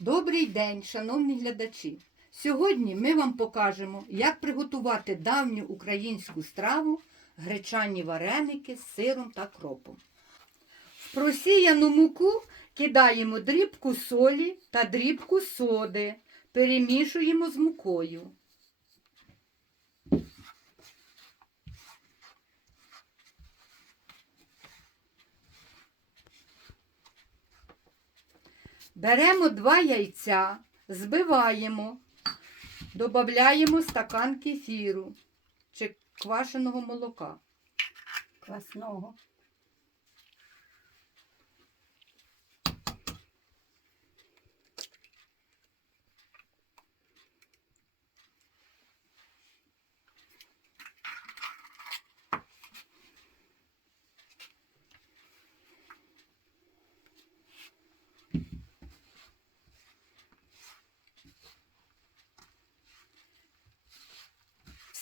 Добрий день, шановні глядачі! Сьогодні ми вам покажемо, як приготувати давню українську страву гречані вареники з сиром та кропом. В просіяну муку кидаємо дрібку солі та дрібку соди, перемішуємо з мукою. Беремо два яйця, збиваємо, додаємо стакан кефіру чи квашеного молока. Квасного.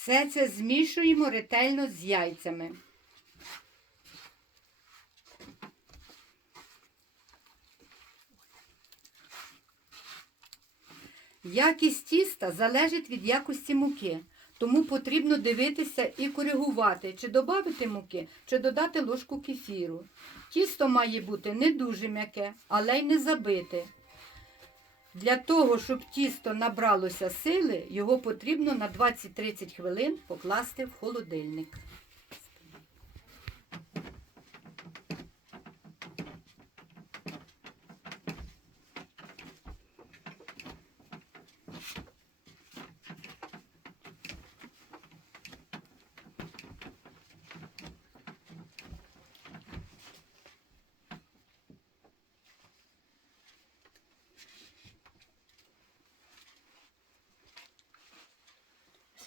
Все це змішуємо ретельно з яйцями. Якість тіста залежить від якості муки, тому потрібно дивитися і коригувати, чи додати муки, чи додати ложку кефіру. Тісто має бути не дуже м'яке, але й не забите. Для того, щоб тісто набралося сили, його потрібно на 20-30 хвилин покласти в холодильник.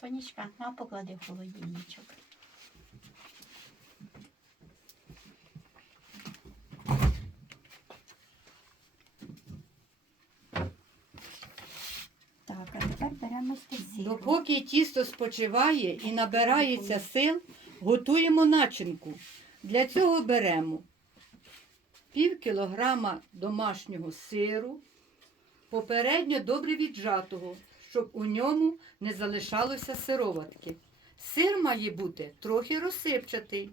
Сонечка, на поклади в холодильничок. Так, а тепер беремо сир. Допоки тісто спочиває і набирається сил, готуємо начинку. Для цього беремо пів кілограма домашнього сиру, попередньо добре віджатого, щоб у ньому не залишалося сироватки. Сир має бути трохи розсипчатий.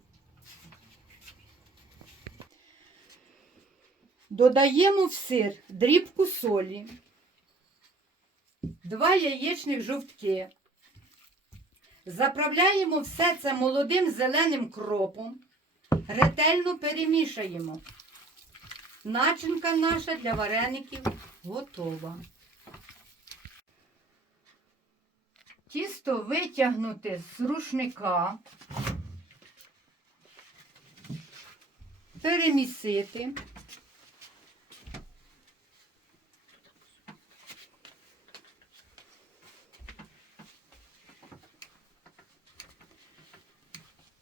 Додаємо в сир дрібку солі, два яєчних жовтки. Заправляємо все це молодим зеленим кропом, ретельно перемішаємо. Начинка наша для вареників готова. Тісто витягнути з рушника, перемісити.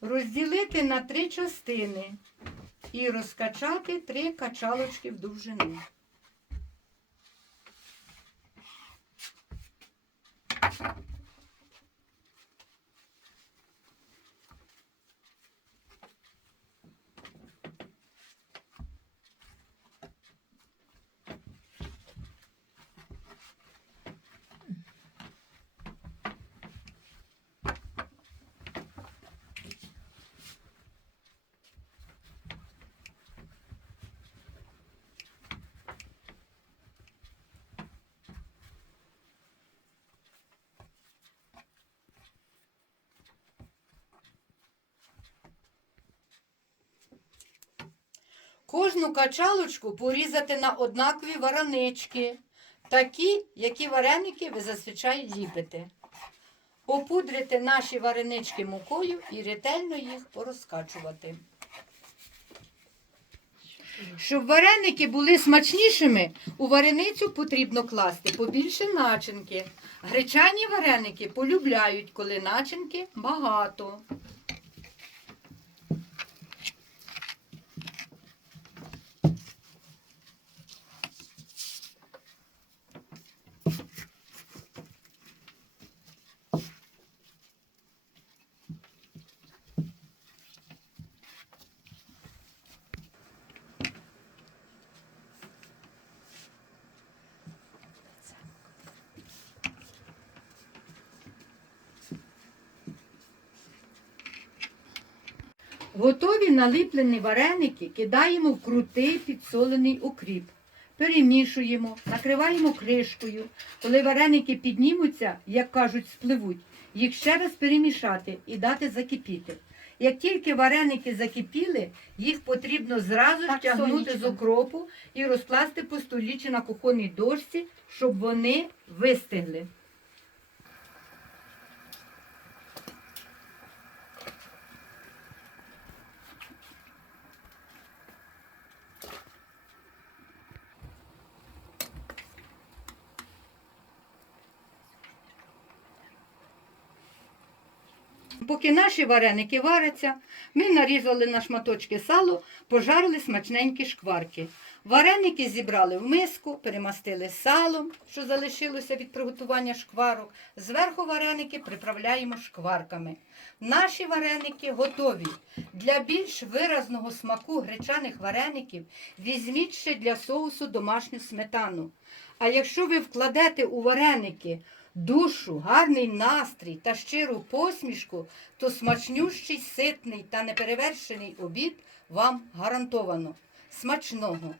розділити на три частини і розкачати три качалочки в довжину. Кожну качалочку порізати на однакові варенички, такі, які вареники ви зазвичай ліпите. Попудрити наші варенички мукою і ретельно їх порозкачувати. Щоб вареники були смачнішими, у вареницю потрібно класти побільше начинки. Гречані вареники полюбляють, коли начинки багато. Готові наліплені вареники кидаємо в крутий підсолений укріп. Перемішуємо, накриваємо кришкою. Коли вареники піднімуться, як кажуть, спливуть, їх ще раз перемішати і дати закипіти. Як тільки вареники закипіли, їх потрібно зразу стягнути з окропу і розкласти по столі чи на кухонній дошці, щоб вони вистигли. Поки наші вареники варяться, ми нарізали на шматочки сало, пожарили смачненькі шкварки. Вареники зібрали в миску, перемастили салом, що залишилося від приготування шкварок. Зверху вареники приправляємо шкварками. Наші вареники готові. Для більш виразного смаку гречаних вареників візьміть ще для соусу домашню сметану. А якщо ви вкладете у вареники душу, гарний настрій та щиру посмішку, то смачнющий, ситний та неперевершений обід вам гарантовано. Смачного!